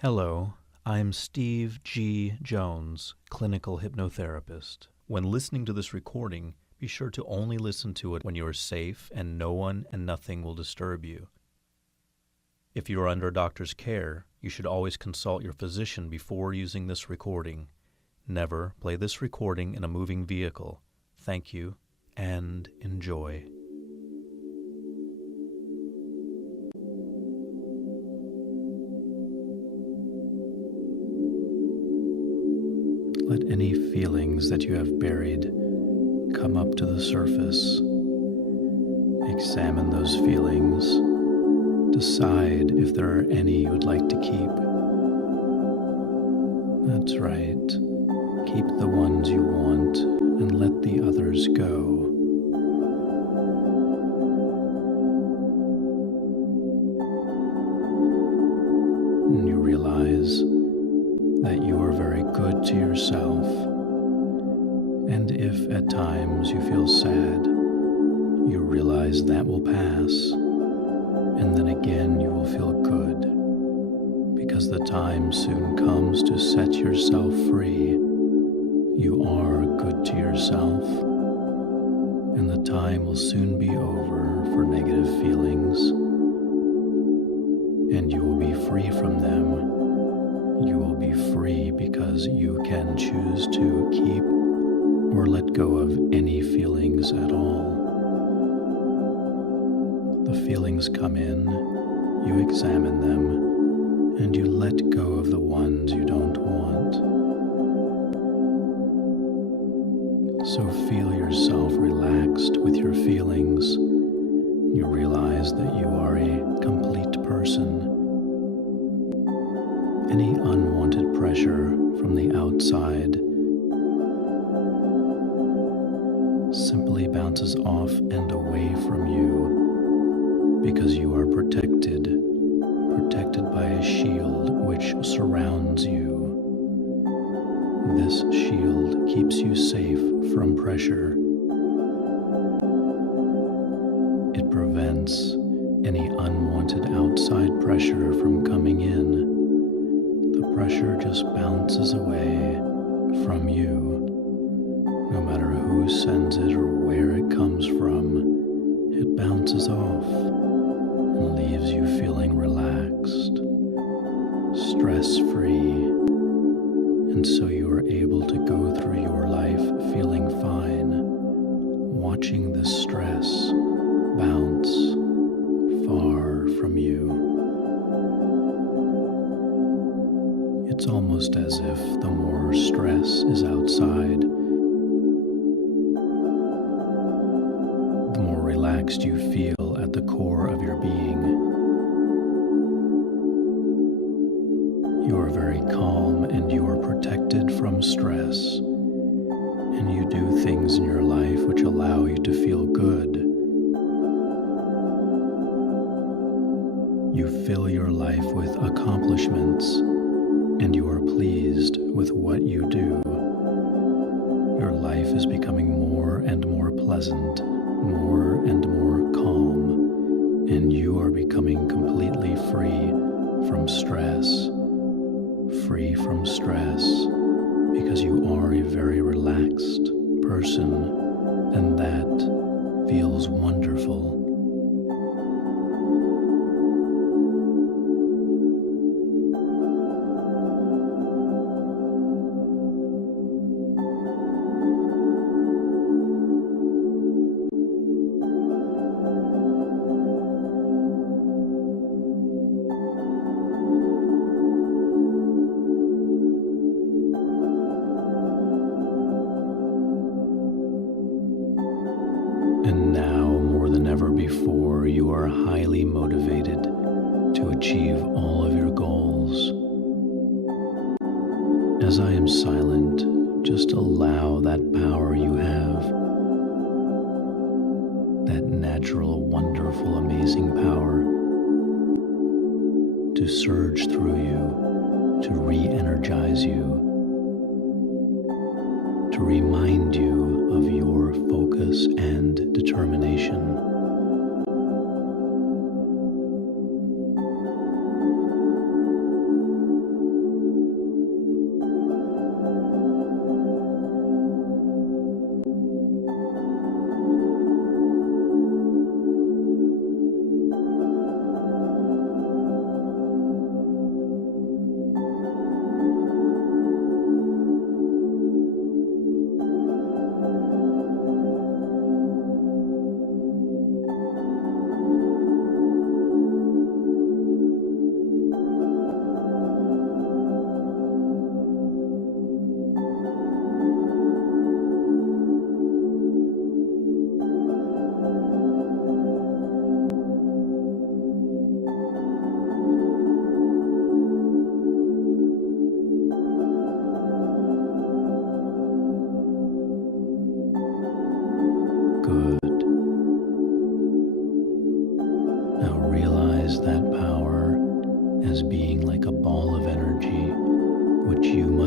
Hello, I'm Steve G. Jones, clinical hypnotherapist. When listening to this recording, be sure to only listen to it when you are safe and no one and nothing will disturb you. If you are under a doctor's care, you should always consult your physician before using this recording. Never play this recording in a moving vehicle. Thank you, and enjoy. Let any feelings that you have buried come up to the surface. Examine those feelings. Decide if there are any you would like to keep. That's right. Keep the ones you want and let the others go. And you realize that you are very good to yourself, and if at times you feel sad, you realize that will pass, and then again you will feel good, because the time soon comes to set yourself free. You are good to yourself, and the time will soon be over for negative feelings, and you will be free from them. You will be free because you can choose to keep or let go of any feelings at all. The feelings come in, you examine them, and you let go of the ones you don't want. So feel yourself relaxed with your feelings. You realize that you are a complete person. Any unwanted pressure from the outside simply bounces off and away from you because you are protected by a shield which surrounds you. This shield keeps you safe from pressure. It prevents any unwanted outside pressure from coming in. Pressure just bounces away from you. No matter who sends it or where it comes from, it bounces off and leaves you feeling relaxed, stress-free, and so you are able to go through your life feeling fine, watching the stress bounce far from you. It's almost as if the more stress is outside, the more relaxed you feel at the core of your being. You are very calm and you are protected from stress, and you do things in your life which allow you to feel good. You fill your life with accomplishments, and you are pleased with what you do. Your life is becoming more and more pleasant, more and more calm, and you are becoming completely free from stress. Free from stress because you are a very relaxed person, and that feels wonderful. And now, more than ever before, you are highly motivated to achieve all of your goals. As I am silent, just allow that power you have, that natural, wonderful, amazing power, to surge through you, to re-energize you, to remind you of your focus and determination.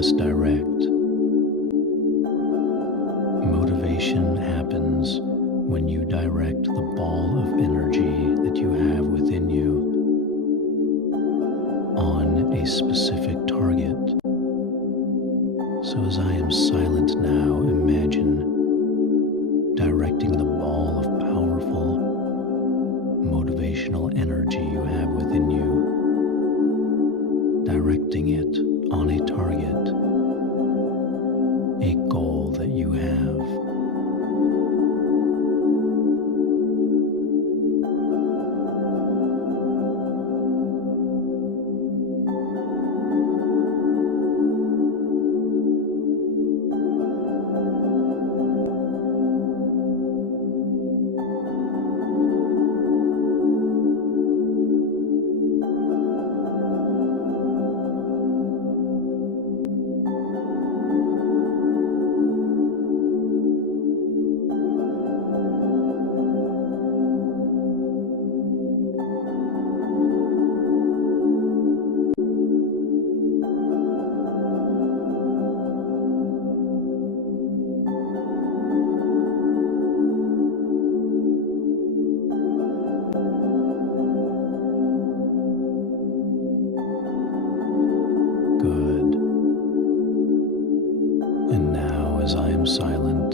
must direct. Motivation happens when you direct the ball of energy that you have within you on a specific target. So as I am silent now, imagine directing the ball of powerful, motivational energy you have within you, directing it on a target, a goal that you have. Good. And now, as I am silent,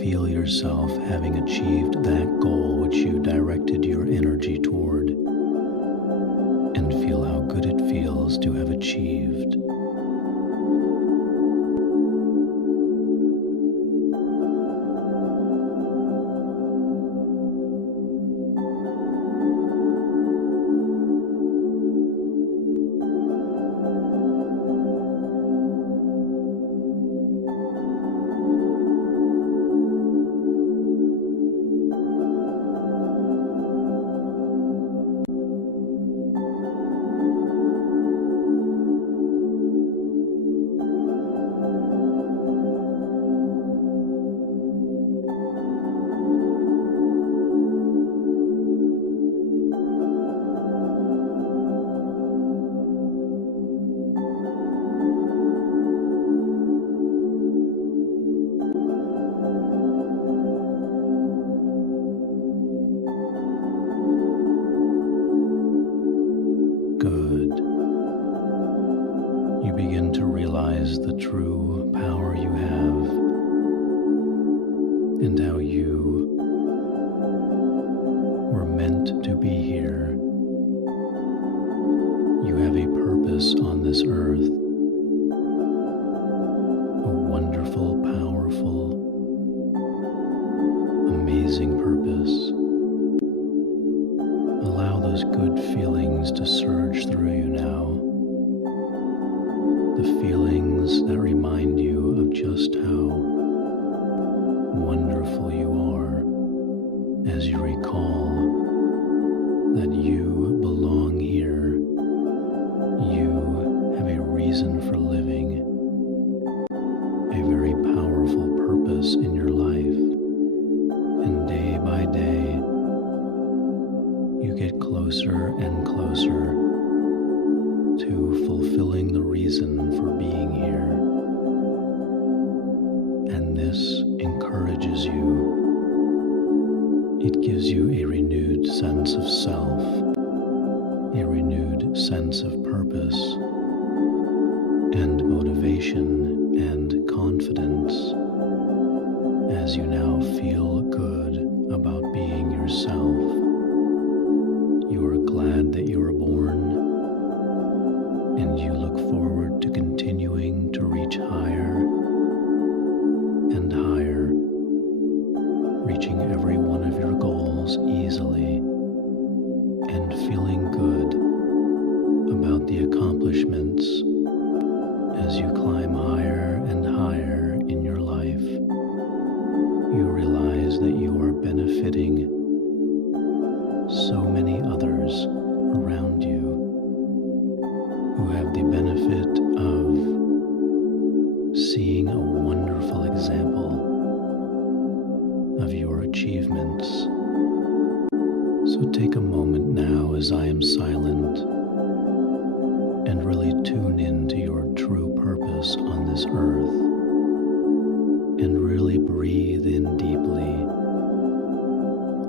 feel yourself having achieved that goal which you directed your energy toward, and feel how good it feels to have achieved. Good. You begin to realize the true power you have and how you were meant to be here. You have a purpose on this earth, a wonderful, powerful, amazing purpose. Allow those good feelings to surge through you now. The feelings that remind you of just how wonderful you are as you recall that you belong here. You have a reason for living, a very powerful purpose in your life, and day by day, you get closer and closer to fulfilling the reason for being here. And this encourages you. It gives you a renewed sense of self, a renewed sense of purpose, and motivation and confidence as you now feel good about being yourself. You are glad that you were born, and you look forward to continuing to reach higher and higher, reaching every one of your goals easily and feeling good about the accomplishments as you climb higher and higher in your life. You realize that you are benefiting so many others around you who have the benefit of seeing a wonderful example of your achievements. So take a moment now as I am silent and really tune into your true purpose on this earth, and really breathe in deeply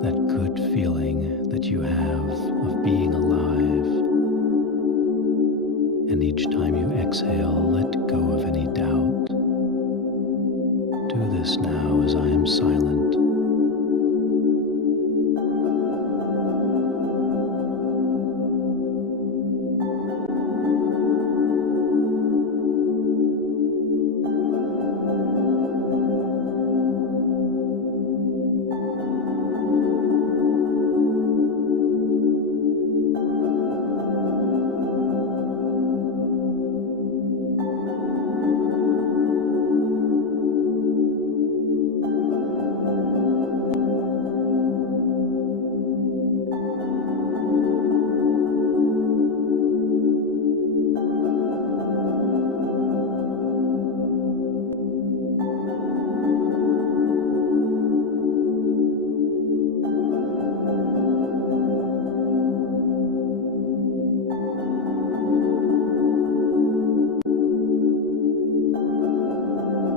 that good feeling that you have of being alive. And each time you exhale, let go of any doubt. Do this now as I am silent.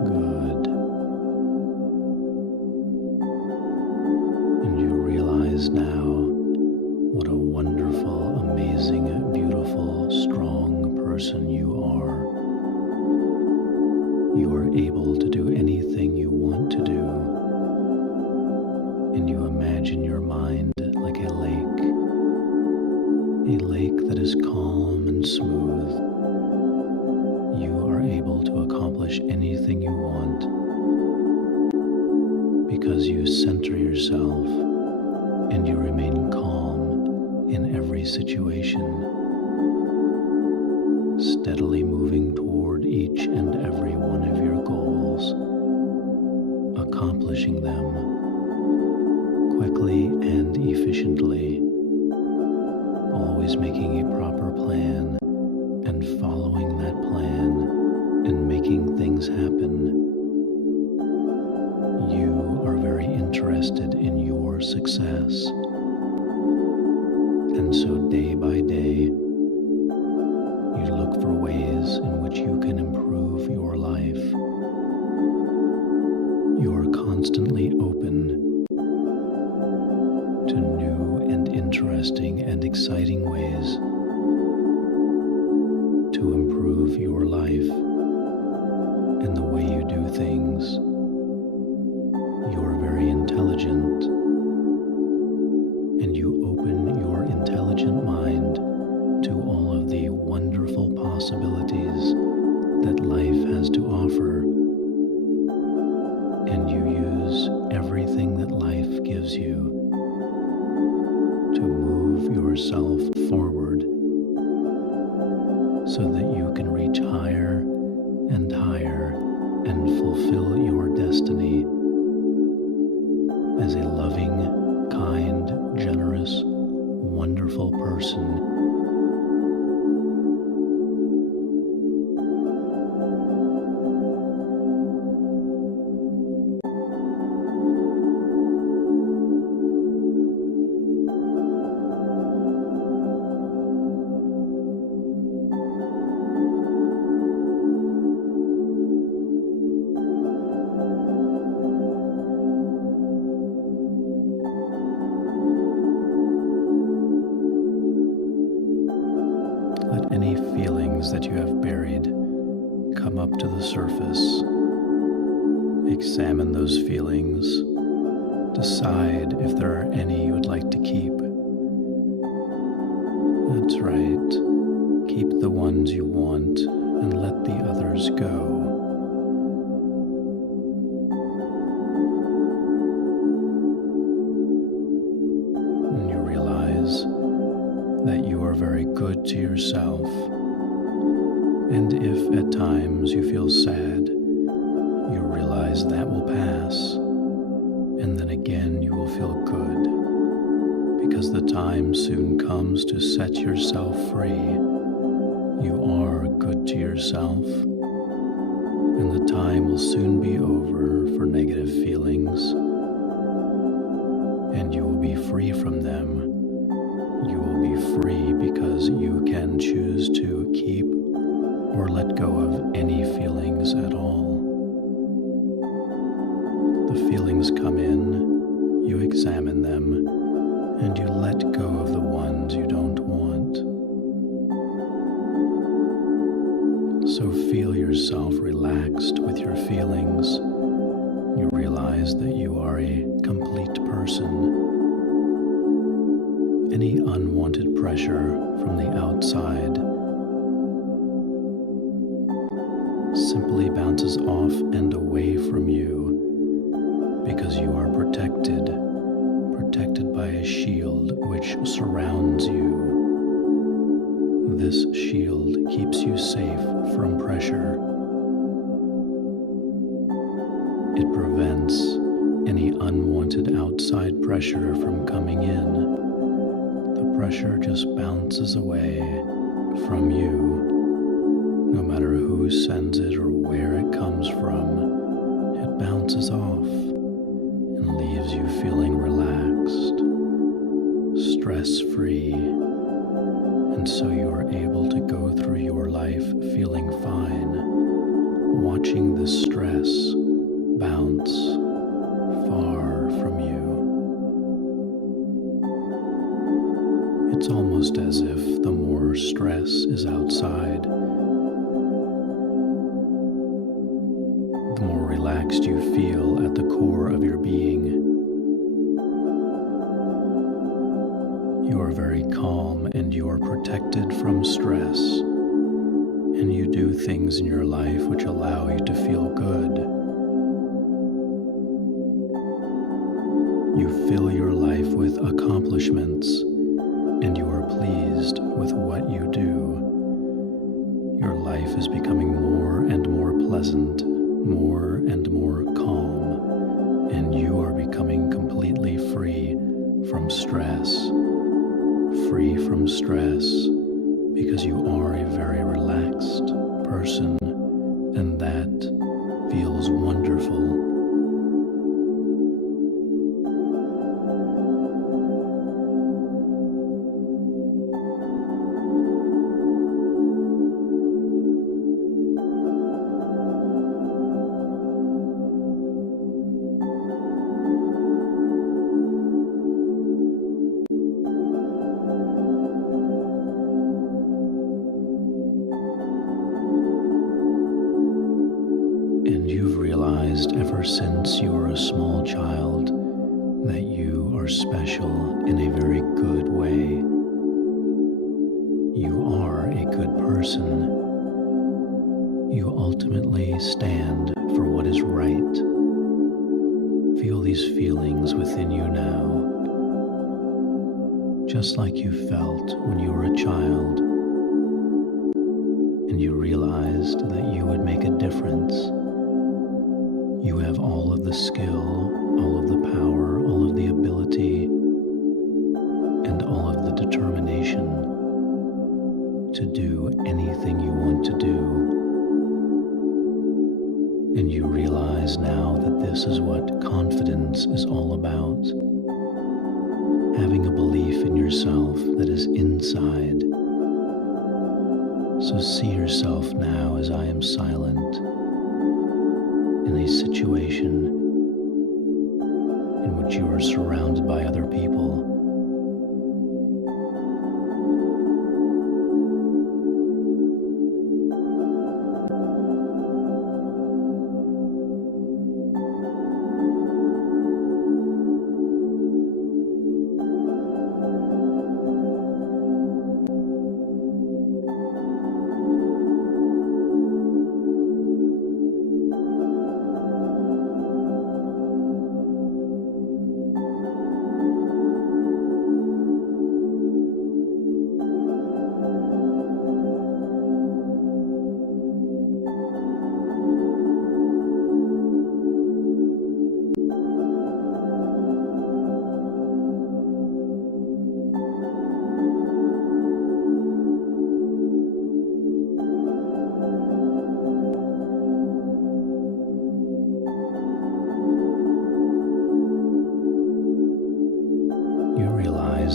Good. And you realize now what a wonderful, amazing, beautiful, strong person you are. You are able to do anything you want to do, and you imagine your mind like a lake that is calm and smooth. You are able to accomplish anything you want because you center yourself and you remain calm in every situation, steadily moving toward each and every one of your goals, accomplishing them quickly and efficiently, always making a proper plan and following that plan and making things happen. You are very interested in your success. And so day by day, you look for ways in which you can improve your life. You are constantly open to new and interesting and exciting ways to improve your life and the way you do things. You are very intelligent, and you open your intelligent mind to all of the wonderful possibilities that life has to offer, and you use everything that life gives you to move yourself forward so that you can reach higher and higher and fulfill your destiny as a loving, kind, generous, wonderful person. Let any feelings that you have buried come up to the surface. Examine those feelings. Decide if there are any you would like to keep. That's right. Keep the ones you want and let the others go. And you realize that you are very good to yourself. And if at times you feel sad, you realize that will pass. And then again you will feel good, because the time soon comes to set yourself free. You are good to yourself, and the time will soon be over for negative feelings, and you will be free from them. You will be free because you can choose to keep or let go of any feelings at all. The feelings come in, you examine them, and you let go of the ones you don't want. So feel yourself relaxed with your feelings. You realize that you are a complete person. Any unwanted pressure from the outside simply bounces off and away from you because you are protected by a shield which surrounds you. This shield keeps you safe from pressure. It prevents any unwanted outside pressure from coming in. The pressure just bounces away from you. No matter who sends it or where it comes from, it bounces off and leaves you feeling relaxed, stress-free, and so you are able to go through your life feeling fine, watching the stress bounce far from you. It's almost as if the more stress is outside, the more relaxed you feel at the core of your being. You are very calm and you are protected from stress, and you do things in your life which allow you to feel good. You fill your life with accomplishments, and you are pleased with what you do. Your life is becoming more and more pleasant, more and more calm, and you are becoming completely free from stress. Free from stress because you are a very relaxed person, and that feels wonderful. And you've realized ever since you were a small child that you are special in a very good way. You are a good person. You ultimately stand for what is right. Feel these feelings within you now, just like you felt when you were a child, and you realized that you would make a difference. You have all of the skill, all of the power, all of the ability, and all of the determination to do anything you want to do. And you realize now that this is what confidence is all about. Having a belief in yourself that is inside. So see yourself now as I am silent, in a situation in which you are surrounded by other people.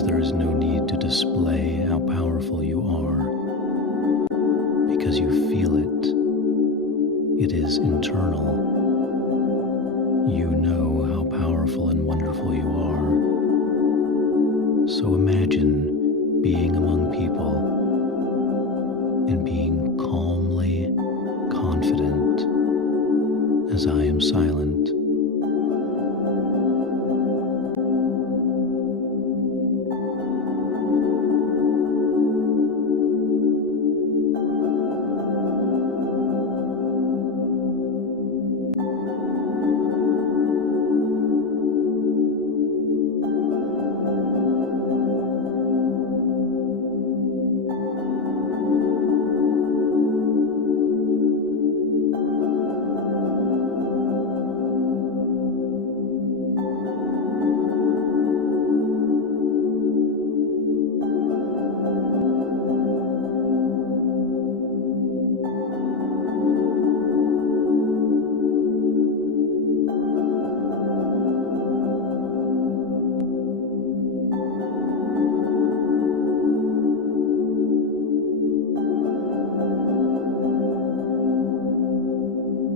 there is no need to display how powerful you are because you feel it. It is internal. You know how powerful and wonderful you are. So imagine being among people and being calmly confident as I am silent.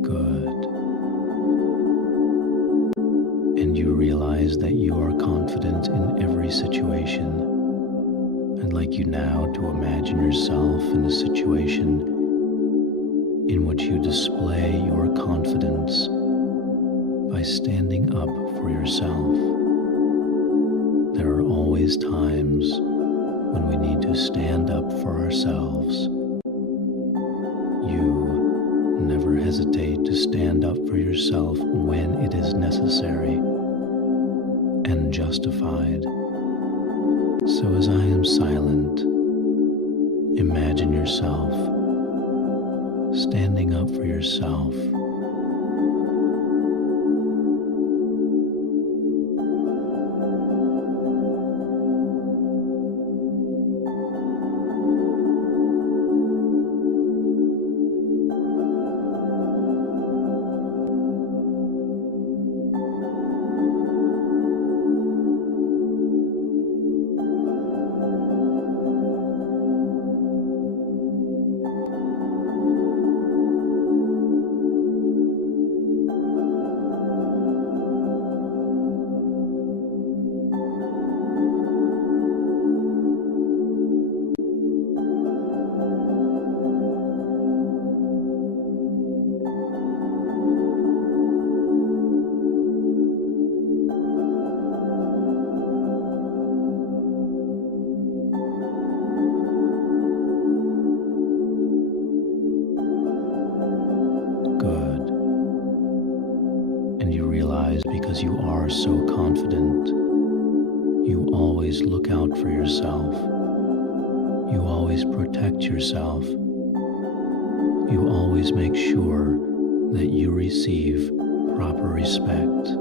Good. And you realize that you are confident in every situation. I'd like you now to imagine yourself in a situation in which you display your confidence by standing up for yourself. There are always times when we need to stand up for ourselves. You never hesitate to stand up for yourself when it is necessary and justified. So as I am silent, imagine yourself standing up for yourself. Because you are so confident, you always look out for yourself. You always protect yourself. You always make sure that you receive proper respect.